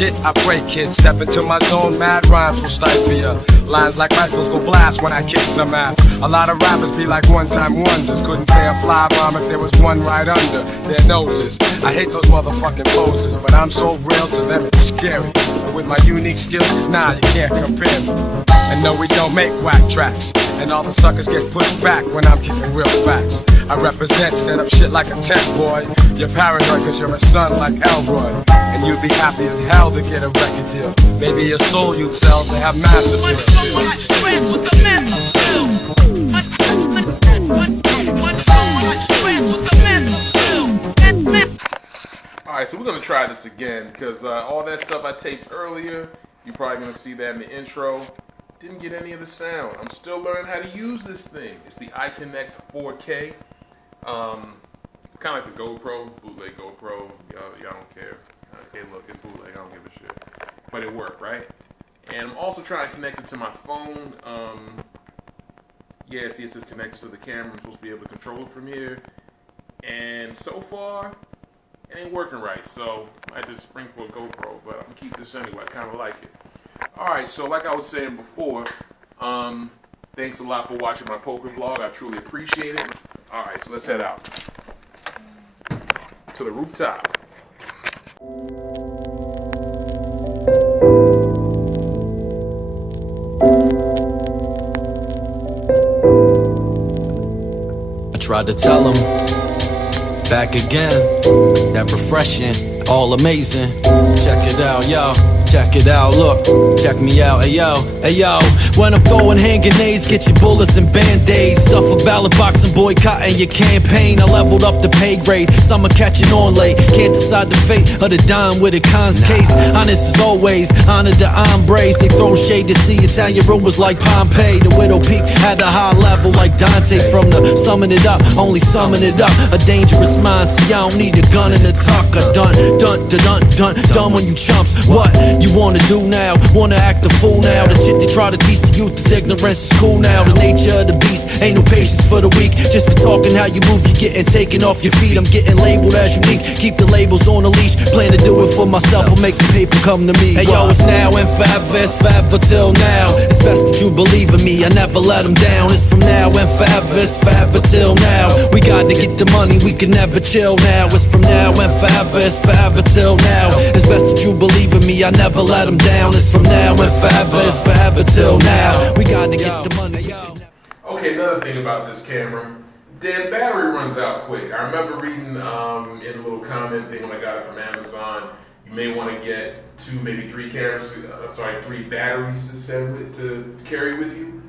shit, I pray, kids. Step into my zone, mad rhymes will stifle ya. Lines like rifles go blast when I kick some ass. A lot of rappers be like one-time wonders. Couldn't say a fly bomb if there was one right under their noses. I hate those motherfucking poses, but I'm so real to them it's scary. And with my unique skills, nah, you can't compare me. And no, we don't make whack tracks, and all the suckers get pushed back when I'm kicking real facts. I represent, set up shit like a tent, boy. You're paranoid cause you're a son like Elroy, and you'd be happy as hell to get a record deal. Maybe your soul you'd sell to have massive appeal. Alright, so we're gonna try this again because all that stuff I taped earlier, you're probably gonna see that in the intro. Didn't get any of the sound. I'm still learning how to use this thing. It's the iConnect 4K. It's kind of like the GoPro, bootleg GoPro. Y'all don't care. Okay, look, it's bootleg. I don't give a shit. But it worked, right? And I'm also trying to connect it to my phone. Yeah, see, it says connected to the camera. I'm supposed to be able to control it from here. And so far, it ain't working right. So I just spring for a GoPro, but I'm gonna keep this anyway. I kind of like it. Alright, so like I was saying before, thanks a lot for watching my poker vlog. I truly appreciate it. Alright, so let's head out to the rooftop. I tried to tell him, back again, that refreshing, all amazing. Check it out, yo. Check it out, look, check me out, ayo, ayo. When I'm throwing hand grenades, get your bullets and band-aids. Stuff a ballot box and boycotting your campaign. I leveled up the pay grade, some are catching on late. Can't decide the fate of the dime with a cons case. Honest as always, honor the hombres. They throw shade to see Italian rumors like Pompeii. The Widow Peak had a high level like Dante. From the summing it up, only summon it up. A dangerous mind, see I don't need a gun in the tuck. I done when you chumps. What you wanna do now? Wanna act a fool now? The shit they try to teach the youth is ignorance is cool now. The nature of the beast, ain't no patience for the weak. Just for talking how you move, you're getting taken off your feet. I'm getting labeled as unique, keep the labels on the leash. Plan to do it for myself, I'll make the paper come to me. Hey yo, it's now and forever, it's forever till now. It's best that you believe in me, I never let them down. It's from now and forever, it's forever till now. We got to get the money, we can never chill now. It's from now and forever, it's forever till now. It's best that you believe in me, I never let them down. It's from now and forever, it's forever till now. We got to get the money, yo. Okay, another thing about this camera, the battery runs out quick. I remember reading in a little comment thing when I got it from Amazon, you may want to get 2, maybe 3 cameras, 3 batteries to carry with you.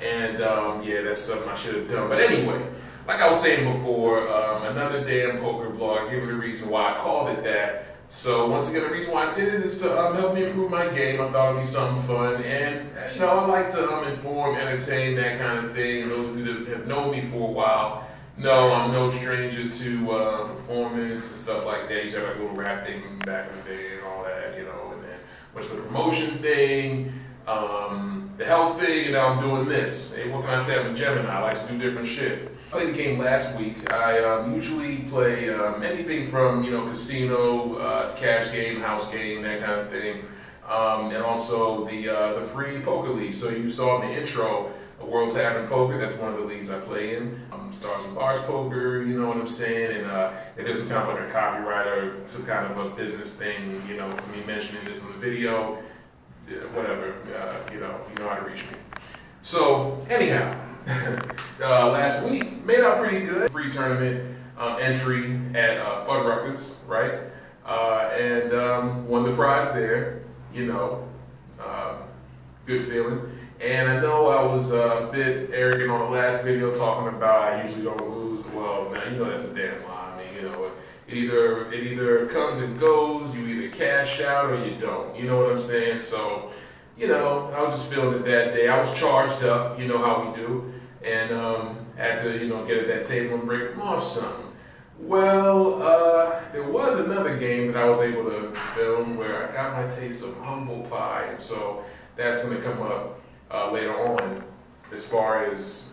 And yeah, that's something I should have done. But anyway, like I was saying before, another damn poker vlog. Give me the reason why I called it that. So once again, the reason why I did it is to help me improve my game. I thought it'd be something fun, and you know, I like to inform, entertain, that kind of thing. Those of you that have known me for a while know I'm no stranger to performance and stuff like that. You used to have like a little rap thing back in the day and all that, you know, and then what's the promotion thing, the health thing, and now I'm doing this. Hey, what can I say? I'm a Gemini. I like to do different shit. I played the game last week. I usually play anything from, you know, casino to cash game, house game, that kind of thing, and also the free poker league. So you saw in the intro, World Tavern Poker. That's one of the leagues I play in. Stars and Bars Poker, you know what I'm saying? And it is some kind of like a copyright or some kind of a business thing, you know, for me mentioning this in the video. Whatever, you know how to reach me. So anyhow. Last week, made out pretty good. Free tournament entry at Fuddruckers, right? And won the prize there, you know, good feeling. And I know I was a bit arrogant on the last video talking about I usually don't lose. Well, now you know that's a damn lie. I mean, you know, it either comes and goes. You either cash out or you don't. You know what I'm saying? So, you know, I was just feeling it that day. I was charged up, you know how we do, and had to, you know, get at that table and break them off something. Well, there was another game that I was able to film where I got my taste of humble pie, and so that's going to come up later on as far as,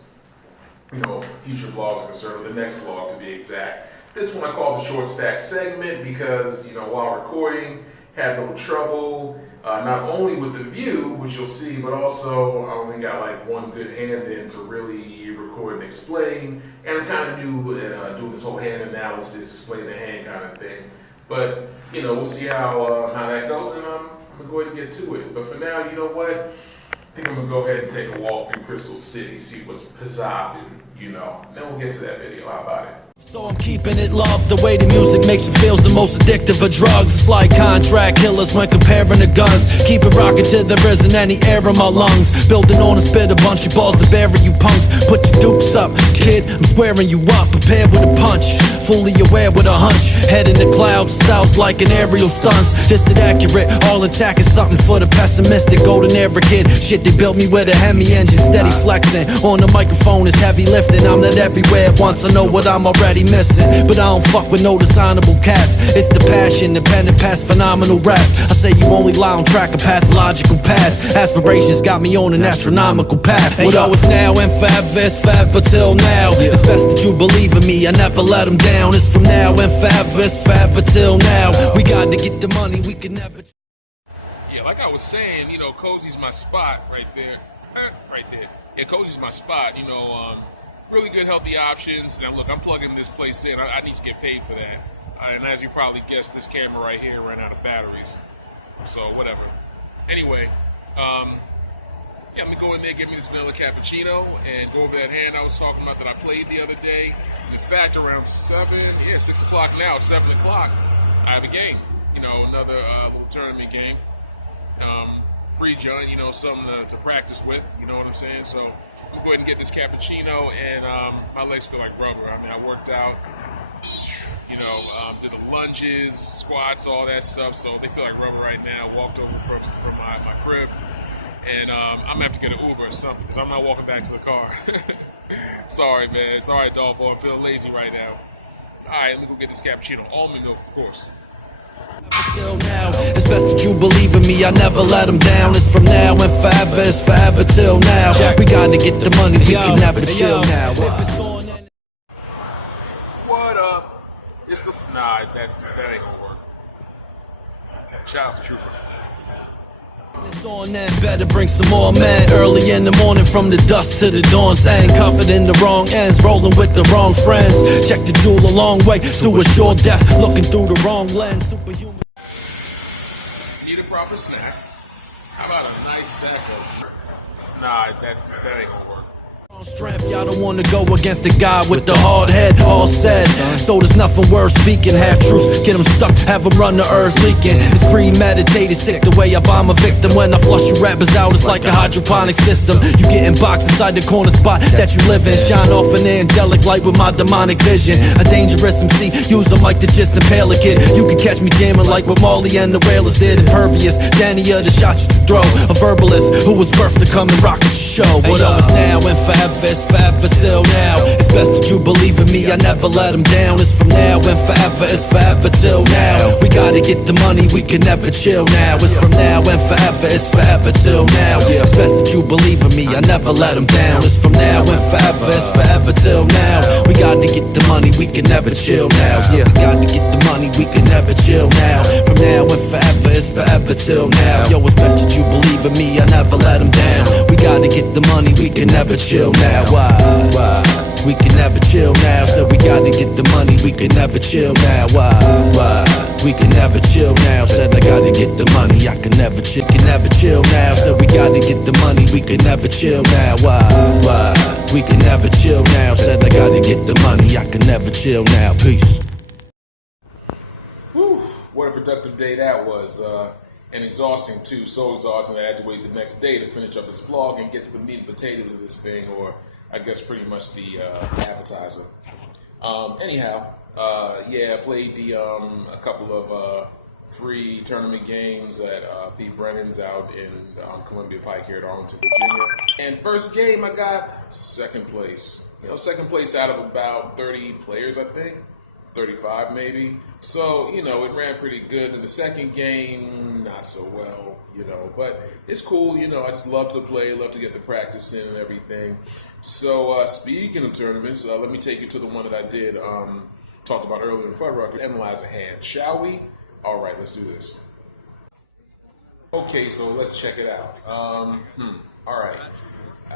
you know, future vlogs are concerned, or the next vlog to be exact. This one I call the short stack segment because, you know, while recording, Had a little trouble, not only with the view, which you'll see, but also I only got like one good hand in to really record and explain. And I kind of knew doing this whole hand analysis, explain the hand kind of thing. But, you know, we'll see how that goes, and I'm going to go ahead and get to it. But for now, you know what? I think I'm going to go ahead and take a walk through Crystal City, see what's pizzazz, you know. Then we'll get to that video. How about it? So I'm keeping it love, the way the music makes it feels the most addictive of drugs. It's like contract killers when comparing the guns. Keep it rocking till there isn't any air in my lungs. Building on and spit a bunch of balls to bury you punks. Put your dukes up, kid, I'm squaring you up. Prepared with a punch, fully aware with a hunch. Head in the clouds, styles like an aerial stunts. Distant accurate, all intact is something for the pessimistic. Golden era kid, shit they built me with a Hemi engine. Steady flexing, on the microphone is heavy lifting. I'm not everywhere at once, I know what I'm already missing, but I don't fuck with no dishonorable cats. It's the passion, the pen and past phenomenal raps. I say you only lie on track of pathological past. Aspirations got me on an astronomical path. What I was now and forever is forever till now. It's best that you believe in me, I never let them down. It's from now and forever, it's forever till now. We got to get the money, we can never. Yeah, like I was saying, you know, Cozy's my spot right there. Right there. Yeah, Cozy's my spot, you know, really good, healthy options. Now, look, I'm plugging this place in. I need to get paid for that. And as you probably guessed, this camera right here ran out of batteries. So, whatever. Anyway, yeah, let me go in there, get me this vanilla cappuccino, and go over that hand I was talking about that I played the other day. In fact, around 6 o'clock now, 7 o'clock, I have a game. You know, another little tournament game. Free joint, you know, something to practice with. You know what I'm saying? So, I'm going to go ahead and get this cappuccino, and my legs feel like rubber. I mean, I worked out, you know, did the lunges, squats, all that stuff, so they feel like rubber right now. Walked over from my crib, and I'm going to have to get an Uber or something, because I'm not walking back to the car. Sorry, man. Sorry, Adolfo. I'm feeling lazy right now. All right, let me go get this cappuccino. Almond milk, of course. Till now, it's best that you believe in me, I never let them down. It's from now and forever, it's forever till now. We gotta get the money, we can never chill now. What up? It's the that ain't gonna work. Shout out to Trooper. It's on then, better bring some more men. Early in the morning from the dusk to the dawn, saying covered in the wrong ends, rolling with the wrong friends. Check the jewel a long way to a sure death, looking through the wrong lens. Superhuman. Need a proper snack. How about a nice sack of... that ain't gonna work. Strength, y'all don't wanna go against the guy with the hard head, all said. So there's nothing worth speaking, half truths. Get them stuck, have them run the earth leaking. It's premeditated, sick the way I bomb a victim. When I flush you rappers out, it's like a hydroponic system. You getting boxed inside the corner spot that you live in. Shine off an angelic light with my demonic vision. A dangerous MC, use a mic to just impale a kid. You can catch me jamming like what Marley and the Wailers did. Impervious, Danny of the shots that you throw. A verbalist who was birthed to come and rock at your show. What up is now and forever. It's forever till now. It's best that you believe in me, I never let them down. It's from now and forever, it's forever till now. We gotta get the money, we can never chill now. It's from now and forever, it's forever till now. It's best that you believe in me, I never let them down. It's from now and forever, it's forever till now. We gotta get the money, we can never chill now. Yeah, we gotta get the money, we can never chill now. From now and forever, it's forever till now. Yo, it's best that you believe in me, I never let them down. We gotta get the money, we can never chill now. Why? We can never chill now. So we gotta get the money, we can never chill now. Why? We can never chill now. Said I gotta get the money, I can never chill now. So we gotta get the money, we can never chill now. Why? We can never chill now. Said I gotta get the money, I can never chill now. Peace. Whew, what a productive day that was. And exhausting too, so exhausting I had to wait the next day to finish up this vlog and get to the meat and potatoes of this thing, or I guess pretty much the appetizer. Anyhow, yeah, I played a couple of free tournament games at Pete Brennan's out in Columbia Pike here at Arlington, Virginia. And first game I got second place. You know, second place out of about 30 players, I think. 35 maybe. So, you know, it ran pretty good. In the second game, not so well, you know. But it's cool, you know. I just love to play, love to get the practice in and everything. So, speaking of tournaments, let me take you to the one that I did, talked about earlier in Fuddruckers. Analyze a hand, shall we? All right, let's do this. Okay, so let's check it out. All right.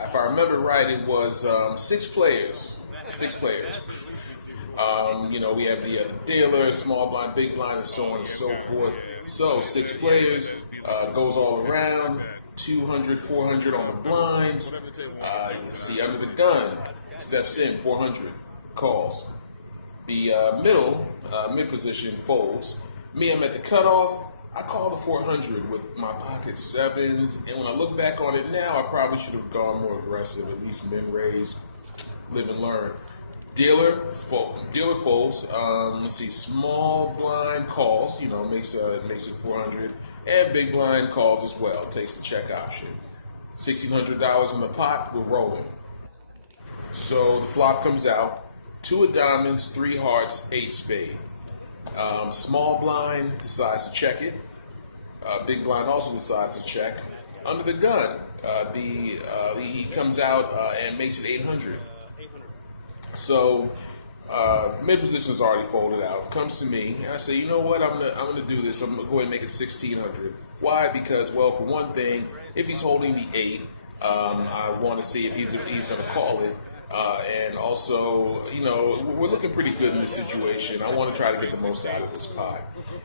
If I remember right, it was 6 players. 6 players. We have the dealer, small blind, big blind, and so on and so forth. So 6 players, goes all around, 200, 400 on the blinds. You can see under the gun, steps in, 400, calls. The mid position folds. Me, I'm at the cutoff. I call the 400 with my pocket 7s, and when I look back on it now, I probably should have gone more aggressive, at least min raise, live and learn. Dealer folds. Let's see, small blind calls, makes it 400, and big blind calls as well, takes the check option. $1,600 in the pot, we're rolling. So the flop comes out, 2 of diamonds, 3 hearts, 8 spade. Small blind decides to check it. Big blind also decides to check. Under the gun, he comes out and makes it 800. So mid position is already folded out. Comes to me, and I say, you know what? I'm gonna do this. I'm gonna go ahead and make it 1,600. Why? Because, well, for one thing, if he's holding the 8, I want to see if he's gonna call it. And also, we're looking pretty good in this situation. I want to try to get the most out of this pot.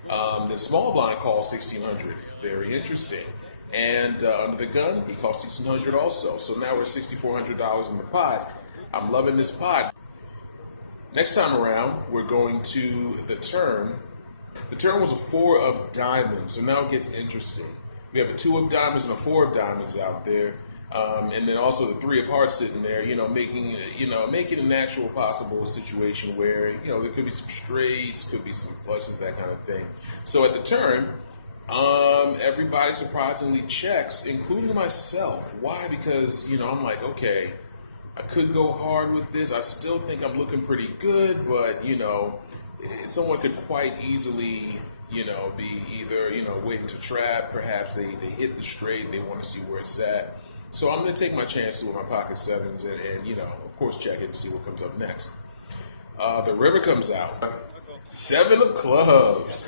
The small blind calls 1,600. Very interesting. And under the gun, he calls 1,600 also. So now we're $6,400 in the pot. I'm loving this pot. Next time around, we're going to the turn. The turn was a 4 of diamonds, so now it gets interesting. We have a 2 of diamonds and a 4 of diamonds out there. And then also the 3 of hearts sitting there, making an actual possible situation where, there could be some straights, could be some flushes, that kind of thing. So at the turn, everybody surprisingly checks, including myself. Why? Because, I'm like, okay, I could go hard with this. I still think I'm looking pretty good, but, someone could quite easily, be either, waiting to trap. Perhaps they hit the straight, they want to see where it's at. So I'm going to take my chances with my pocket 7s and of course, check it and see what comes up next. The river comes out. 7 of clubs.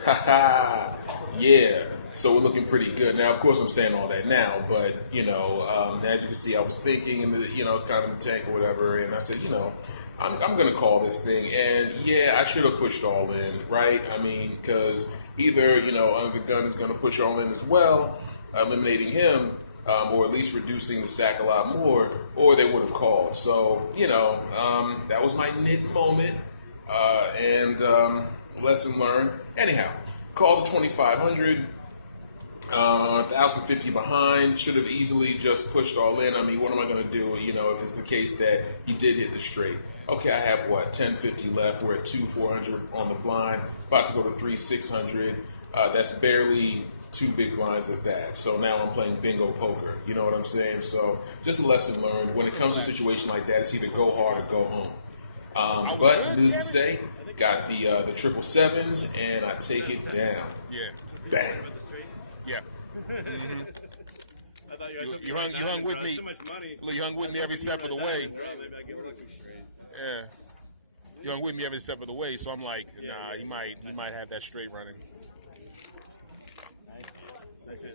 Yeah. So we're looking pretty good. Now, of course, I'm saying all that now, but, as you can see, I was thinking, and it's kind of in the tank or whatever, and I said, I'm going to call this thing. And, yeah, I should have pushed all in, right? I mean, because either, under the gun is going to push all in as well, eliminating him, or at least reducing the stack a lot more, or they would have called. So, that was my nit moment, and lesson learned. Anyhow, called the 2,500, 1,050 behind, should have easily just pushed all in. I mean, what am I going to do, if it's the case that he did hit the straight? Okay, I have, 1050 left. We're at 2,400 on the blind, about to go to 3,600. That's barely 2 big blinds at that. So now I'm playing bingo poker. You know what I'm saying? So just a lesson learned. When it comes to a situation like that, it's either go hard or go home. But needless to say, got the 777s, and I take it down. Yeah. Bang. Yeah. Mm-hmm. You hung with me. You hung with me every step of the way. Yeah. You hung with me every step of the way. So I'm like, nah, he might have that straight running. Thank you.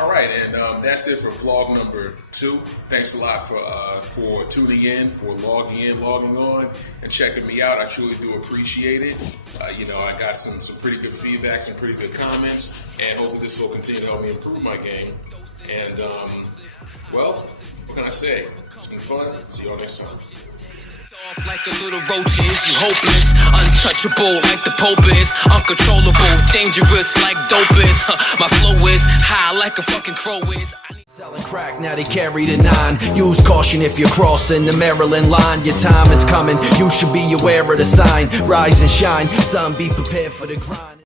All right, and that's it for vlog number 2. Thanks a lot for tuning in, for logging on, and checking me out. I truly do appreciate it. I got some pretty good feedback, some pretty good comments, and hopefully this will continue to help me improve my game. And, what can I say? It's been fun. See y'all next time. Like a little roaches, you hopeless, untouchable like the Pope is, uncontrollable, dangerous like dope is. My flow is high like a fucking crow is. Selling crack, now they carry the 9. Use caution if you're crossing the Maryland line. Your time is coming, you should be aware of the sign. Rise and shine, son, be prepared for the grind.